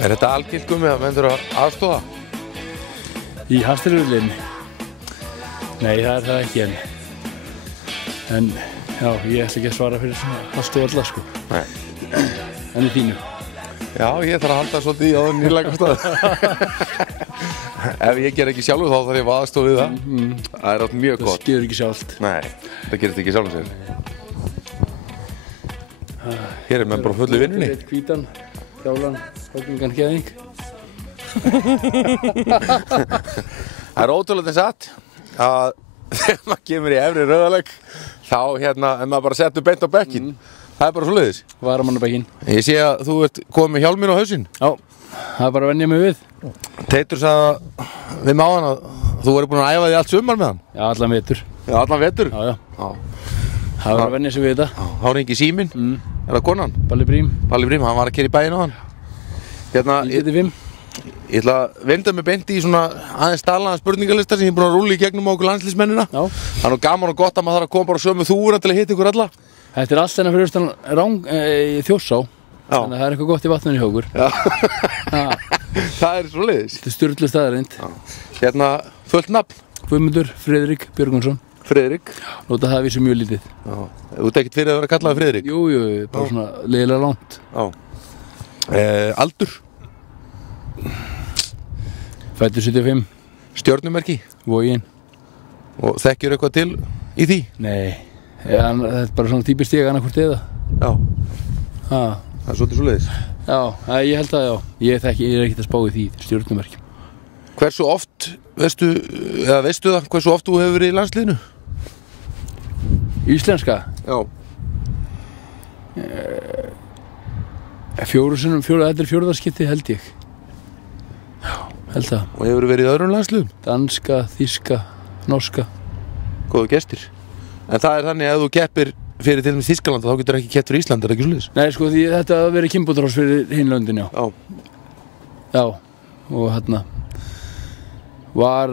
Er þetta algilt gummi að menn þurfa að aðstoða? Í hastaröðlinni? Nei, það er það ekki en já, ég ætla ekki að svara fyrir svona aðstofa alla sko. Nei. En í þínu? Já, ég þarf að halda svolítið í áður nýlega stað. Ef ég ger ekki sjálfur þá þarf ég að aðstofa við það. Það er átt mjög gott. Það gerur ekki sjálft. Nei, það gerist ekki sjálfur sér. Hér er menn bara fullu vinnunni. Eitt hvítan, hjálan, hókningan geðing. Það er ótrúlega satt að þegar maður kemur í efri rauðarleik þá ef maður bara settur beint á bekkinn. Það er bara svoleiðis. Varamannabekkin. Ég sé að þú ert komið með hjálminn á hausinn. Já, það er bara að venja mig við. Teitur sagði við máðan að þú væri búin að æfa því allt sumar með hann. Já, allan vetur. Já, allan vetur? Já. Það var að venja sig við þetta. Þá hringi síminn. Er það konan? Balli Brím. Balli Brím, hann var að keyra í bæinn á hann. Ég ætla að vinda mig beint í svona aðeins talaðan spurningalista sem ég er búin að rúlla í gegnum á okkur landsliðsmennina. Já. Það er nú gaman og gott að maður þarf að koma bara sömu þúfuna til að hitta ykkur alla. Þetta er allt þennan fyrir austan Þjórsá. Þannig að það er eitthvað gott í vatninu hjá okkur. Það er svoleiðis. Þetta er sturlu staðarind. Fullt nafn? Guðmundur Friðrik Björgvinsson. Friðrik? Nota það vissu mjög lítið. Þú ert ekkert fyrir að vera kallaður Friðrik? Jú, bara svona leiðilega langt. Aldur? Fæddur 75. Stjörnumerki? Vogin. Og þekkjur eitthvað til í því? Nei, það er bara svona típist ég annað hvort eða. Já. Það er svolítið svoleiðis? Já, ég held að já. Ég er ekkert að spá í því stjörnumerki. Hversu oft, veistu það, hversu oft þú hefur verið í landsliðinu? Íslenska? Já. Þetta er fjórðaskipti held ég. Já, held það. Og hefur verið í öðrum landsliðum? Danska, þýska, norska. Góðu gestir. En það er þannig að ef þú keppir fyrir til dæmis Þýskalandi þá getur ekki keppt fyrir Ísland, er það ekki svoleiðis? Nei, sko, því þetta hafa verið kynbótaráss fyrir hin löndin, já. Já, og var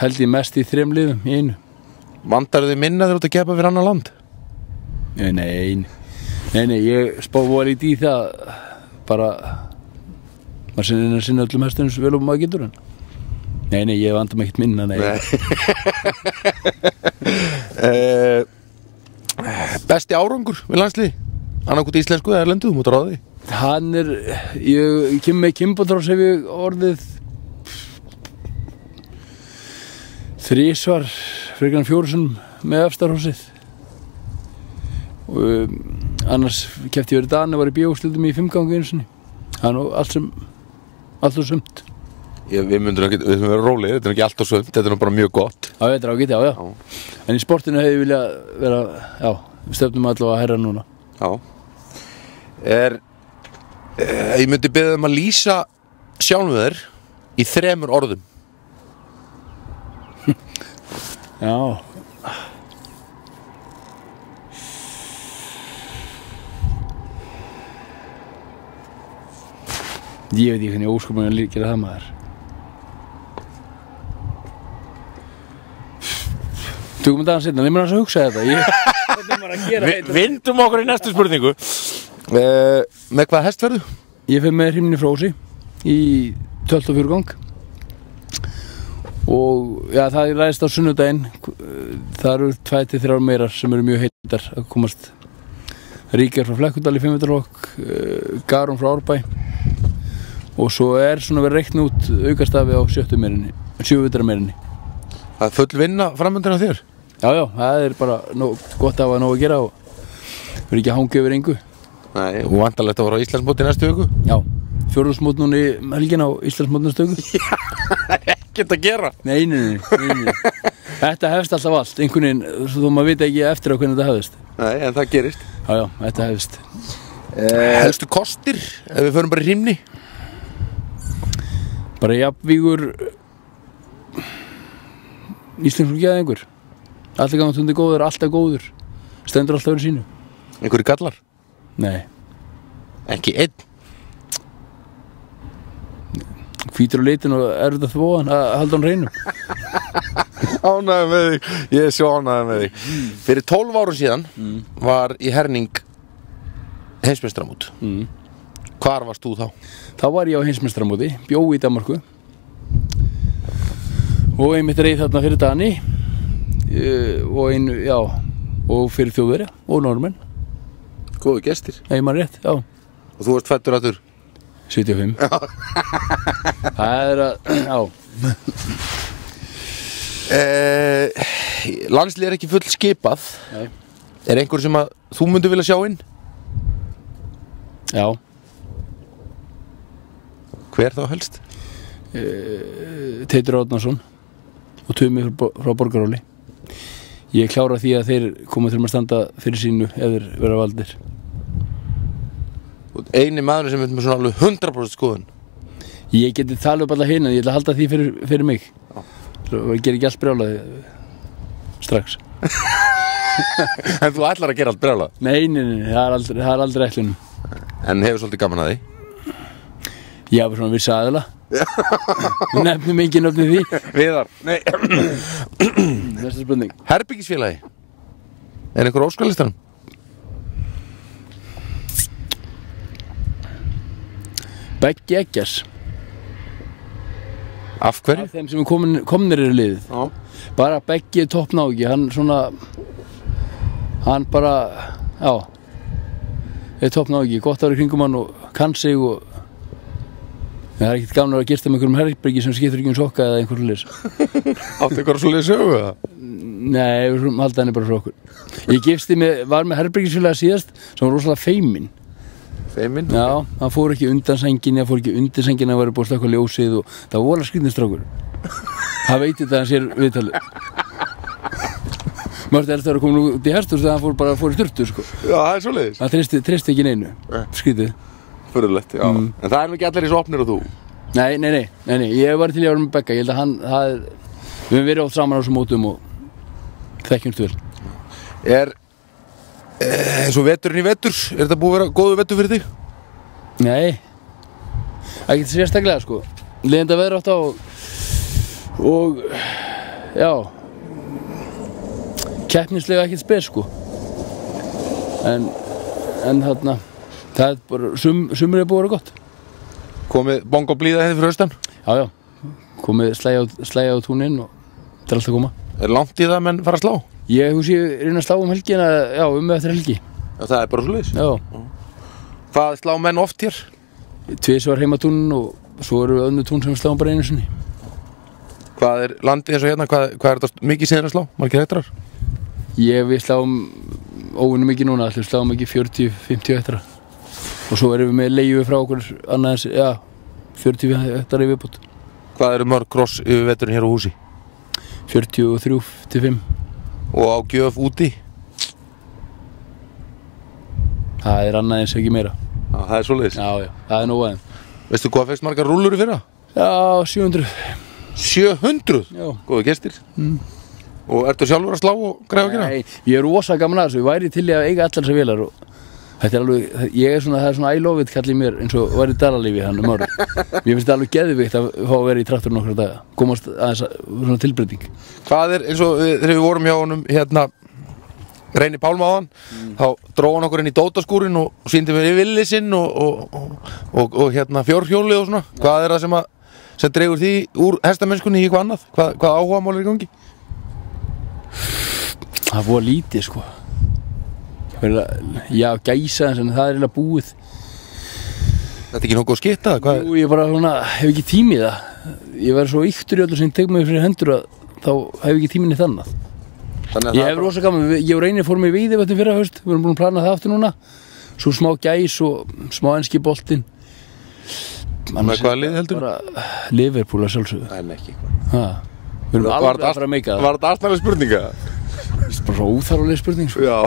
held ég mest í 3 liðum í einu. Vantar þið minna þegar þú ert að keppa fyrir annað land? Nei, ég spá voru í það bara maður sinna öllum hestunum svo vel og maður getur hann. Nei, ég vandar mig ekkert minna, nei. Besti árangur við landsliði? Annarkot íslensku eða erlendu, þú mútt ráða því? Hann er, ég kemur með kynbótaráss hef ég orðið 3 frekar en 4 sinnum með Efstarhúsið. Og annars keppti ég verið Dani, var í bíóslutum í 5 gangi einu sinni. Það er nú allt og sumt. Við myndum vera rólegir, þetta er ekki allt og sumt, þetta er nú bara mjög gott. Já, þetta er ágætt, já. En í sportinu hefði ég viljað vera, við stefnum allavega að herra núna. Já. Ég myndi beðið að lýsa sjálfum þér í 3 orðum. Já. Ég veit ekki hvernig óskaplega að gera það maður. Tökum við það seinna, við erum að hugsa þetta. Vindum okkur í næstu spurningu. Með hvaða hest ferðu? Ég fer með Hrímni Frósi í 12 gang. Og já, það ræðist á sunnudaginn. Það eru 2-3 meirar sem eru mjög heitar að komast. Ríkjar frá Flekkudal í 5 flokk, Garún frá Árbæ. Og svo er svona verið reikna út aukastafi á 7 meirinni. Það er full vinna framöndan á þér? Já, það er bara gott að hafa nóg að gera og verið ekki að hanga yfir engu. Nei, og vantarlegt að voru á Íslandsmóti næstu viku? Já, fjórðungsmót núna í helgina á Íslandsmóti næstu viku. Já, það er ekkert að gera. Nei. Þetta hefst alltaf allt, einhvern veginn, þó maður veit ekki eftir á hvernig þetta hefst. Nei, en það gerist. Já, þetta hefst. Helstu kostir, ef við förum bara í Hrímni? Bara jafnvígur íslenskur geðingur. Allir gangtundi góður, alltaf góður. Stendur alltaf verið sínu. Einhverju gallar? Nei. Ekki einn? Hvítur á litin og erfitt að þvóa hann, að halda hann hreinu. Ánægður með þig, ég er svo ánægður með þig. Fyrir 12 árum síðan var í Herning heimsmeistaramót. Hvar varst þú þá? Þá var ég á heimsmeistaramóti, bjó í Danmarku og einmitt reið þarna fyrir Dani og fyrir Þjóðverja og Norðmenn. Góðu gestir. Nei, maður rétt, já. Og þú varst fæddur aftur? 75. Það er að, já. Landslið er ekki full skipað. Nei. Er einhver sem að þú myndir vilja sjá inn? Já. Hver þá helst? Teitur Árnason og Tumi frá Borgaróli. Ég klára því að þeir koma til að standa fyrir sínu ef þeir vera valdir. Eini maður sem er með svona alveg 100% skoðun. Ég geti talað upp alla hina, ég ætla að halda því fyrir mig. Svo ég ger ekki allt brjálað strax. En þú ætlar að gera allt brjálað? Nei, það er aldrei ætlunum. En hefur svolítið gaman að því? Ég hafa svona vissi aðila. Við nefnum ekki nöfnið því. Viðar, nei. Næsta spurning. Herbyggisfélagi. Er einhver óskalistanum? Beggi Eggjars. Af hverju? Af þeim sem komnir eru liðið. Já. Bara Beggi er toppnáki, hann bara, já, er toppnáki, gott að vera í kringum hann og kann sig og það er ekkert gaman að gista með einhverjum herbyggi sem skiptir ekki sokka eða einhverju leys. Áttu einhverju svoleiðis sögu eða? Nei, við halda henni bara frá okkur. Ég var með herbyggisfélagi síðast sem var rosalega feiminn. Feiminn? Já, hann fór ekki undan sænginni, hann var búið að slökkva ljósið og það var alveg skrýtinn strákur. Það veit þetta hann sér viðtalið. Mörgt er það að koma út í hesthús þegar hann fór í sturtu, sko. Já, það er svoleiðis. Það treysti ekki neinu. Skrýtið. Furðulegt, já. En það er ekki allir eins opnir og þú? Nei. Ég var til í að vera með Begga. Ég held að við höfum verið oft saman á þessum mótum og þekkjumst vel. Eins og veturinn í vetur, er þetta búið að vera góðu vetur fyrir þig? Nei, það getur sérstaklega, sko. Leiðinda veður átt á og já, keppnislega ekkert spes, sko. En þarna, það er bara, sumrið er búið að vera gott. Komið bong og blíða hérna fyrir austan? Já, komið slægja á túnin og þetta er alltaf að koma. Er langt í það menn fara að slá? Ég reyna að slá helgina, já, eftir helgi. Já, það er bara svoleiðis? Já. Hvað slá menn oft hér? 2 var heimatúnin og svo eru önnur tún sem við sláum bara einu sinni. Hvað er landið eins og hérna? Hvað er þetta mikið síðan að slá? Margir hektrar? Við sláum óvinni mikið núna, allir sláum ekki 40-50 hektrar. Og svo erum við með leigu frá okkur annað en, já, 40 hektrar í viðbót. Hvað eru mörg kross yfir veturinn hér á húsi? 43-5. Og á gjöf úti? Það er annað eins ekki meira. Já, það er svoleiðis? Já, það er nóg aðeins. Veistu hvað fegst margar rúllur í fyrra? Já, 700. 700? Já. Góða gestir. Og ertu sjálfur að slá og græða að gera? Nei, ég er rosa gaman að þessu. Ég væri til í að eiga allar þessar vélar og þetta er alveg, það er svona I love it kall í mér eins og var í Dalalífi hann árið. Mér finnst það alveg geðvikt að fá að vera í traktor nokkra daga, komast aðeins svona tilbreyting. Hvað er eins og þegar við vorum hjá honum hérna Reyni Pálma á hann, þá dró hann okkur inn í dótaskúrin og sýndi mér villi sinn og hérna fjórhjólið og svona. Hvað er það sem dregur því úr hestamennskunni í eitthvað annað? Hvað áhugamál er í gangi? Það var lítið, sko. Já, gæsa en það er eiginlega búið. Þetta er ekki nokkuð að skitta? Jú, ég bara hef ekki tími í það. Ég verður svo yktur í öllu sem tek mig fyrir hendur að þá hef ekki tíminn í þannig. Ég hef rosa gaman, ég og Reynir fórum í veiðivættu fyrra haust, við erum búin að plana það aftur núna. Svo smá gæs og smá enski boltinn. Með hvaða lið heldur? Bara Liverpool að sjálfsögðu. En ekki. Við erum alveg að fara að meika það. Var þetta alltaf spurninga? Það er bara óþarflega spurning, sko. Já.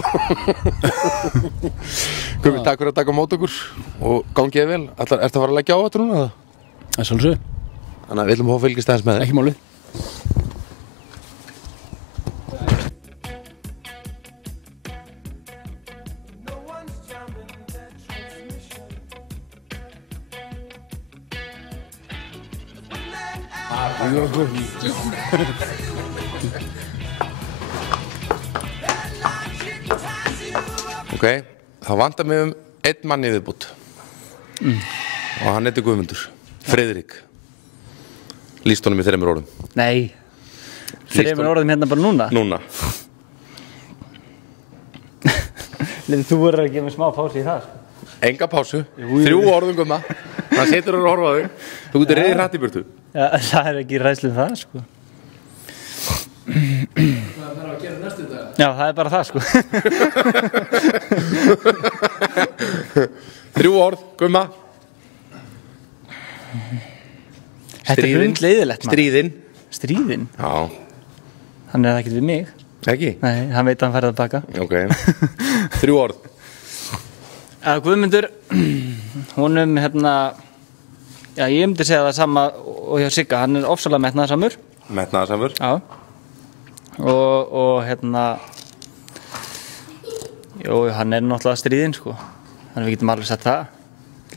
Komið, takk fyrir að taka á mót okkur og gangið vel. Ertu að fara að leggja á þetta núna? Það er sjálfsögðu. Þannig að við ætlum að fá að fylgjast aðeins með þér. Ekki málið. Ok, þá vantar mig einn mann í viðbútt. Og hann heitir Guðmundur. Friðrik. Lýst honum í 3 orðum. Nei, 3 orðum hérna bara núna. Núna. Þú verður að gefa mér smá pásu í það, sko. Enga pásu. 3 orðum Guðma. Hann setur og horfa á þig. Þú getur reyðir hratt í burtu. Já, það ekki ræðslu um það, sko. Hvað þarf að gera næstu dag? Já, það bara það, sko. 3 orð, Guðma. Þetta er hundleiðilegt, maður. Stríðin. Stríðin? Já. Hann er ekkert við mig. Ekki? Nei, hann veit að hann færði að baka. Ok. 3 orð. Guðmundur, honum, já, ég myndi segja það sama og hjá Sigga, hann er ofsalega metnaðarsamur. Metnaðarsamur. Já. Og jú, hann er náttúrulega stríðinn, sko. Þannig við getum alveg sett það.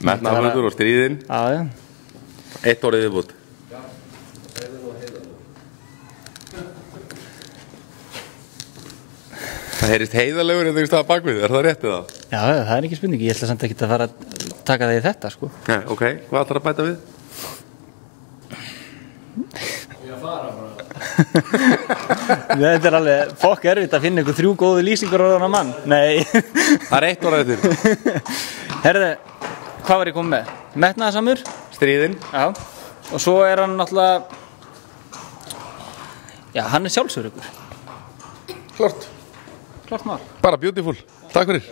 Metnaðarsamur og stríðin. Já, já. 1 orðið viðbútt. Það heyrist heiðalegur en þú veist það að bakvið, er það rétt eða? Já, það er ekki spurning, ég ætla samt ekki að fara að taka það í þetta, sko. Nei, ok, hvað ætlar að bæta við? Ég að fara bara. Þetta er alveg fokk erfitt að finna ykkur 3 góðu lýsingar orðan á mann. Nei. Það er 1 orð eftir. Herðu, hvað var ég komið með? Metnaðarsamur? Stríðin. Já. Og svo er hann náttúrulega, já, hann er sjálfsöruggur. Klart. Klart mál. Bara beautiful. Takk fyrir.